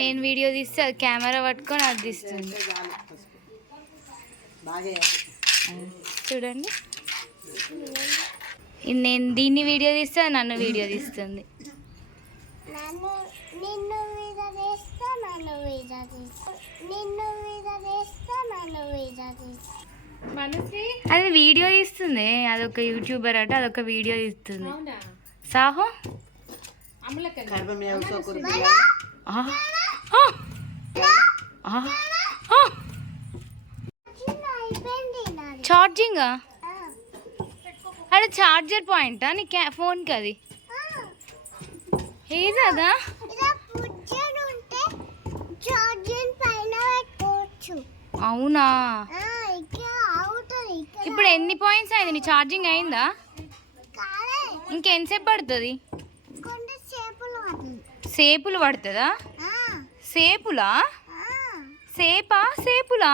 నేను వీడియో తీస్తే అది కెమెరా పట్టుకొని అది తీస్తుంది. చూడండి. నేను దీన్ని వీడియో తీస్తే అది నన్ను వీడియో తీస్తుంది. అది వీడియో తీస్తుంది. అదొక యూట్యూబర్ అట అదొక వీడియో తీస్తుంది. సాహో? ఛార్జింగా ఆ, అదే ఛార్జర్ పాయింటా? నీ క్యా ఫోన్కి అది. ఏదదా? అవునా? ఇప్పుడు ఎన్ని పాయింట్స్ అయింది? నీ ఛార్జింగ్ అయిందా? ఇంకెంతసేపు పడుతుంది? సేపులు పడుతుందా? సేపులా. సేపా? సేపులా?